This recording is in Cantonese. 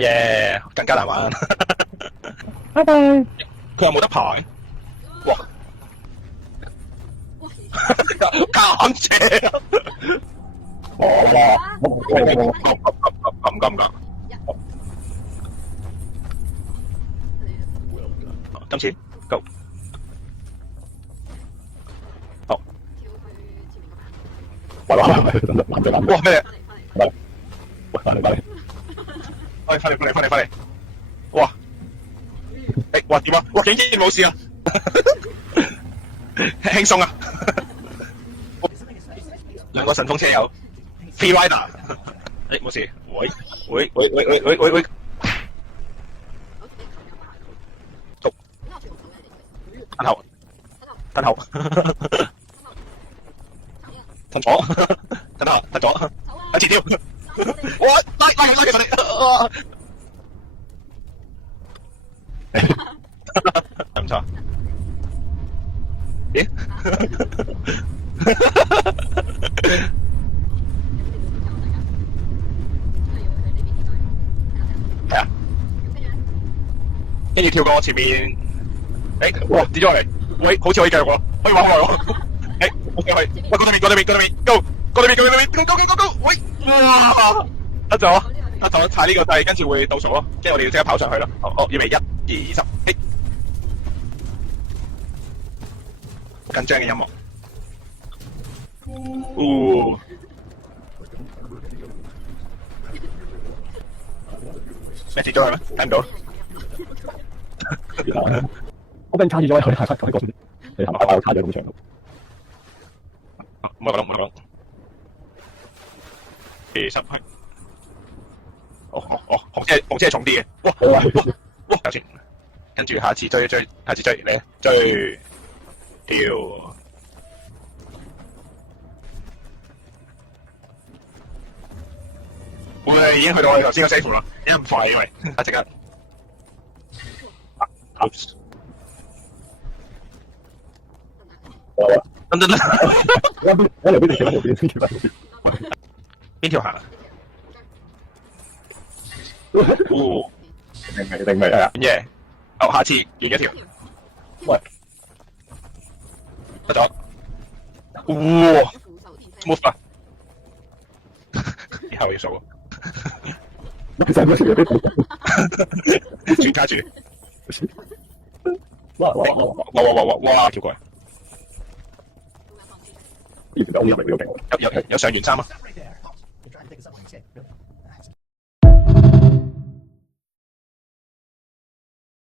耶，更加難玩。拜拜。佢又冇得排，哇！咁邪啊！唔敢。今次 go。好。哇咩？快嚟！哇！哇點啊？哇竟然冇事啊！輕鬆啊！兩個神風車友 ，Free Rider。冇事。喂！捉！褪後。褪左，褪左，前跳。我拉佢！唔錯。咦？係啊。跟住跳過我前面，哇跌咗落嚟，喂，好似可以繼續喎，可以玩開喎。OK，喂，過對面 ，Go， 喂，哇，得咗，踩呢個掣，跟住會倒數咯，跟住我哋要即刻跑上去咯。好，預備1、2、10，緊張嘅音樂。咩跌咗佢咩？睇唔到。我俾人卡住咗，佢嗰邊，你係咪我卡咗咁長度？唔好講。20係。紅車係重啲嘅。哇！有錢。跟住下次追，嚟追，跳。會唔會已經去到我哋頭先個 safe 啦？因為咁快，因為即刻。等，我嚟邊條？邊條行啊？定未啊？耶！好，下次見一條。喂，得咗。哇 ！smooth 啊！以後要數。轉加住。哇！跳過嚟。有上完3啊！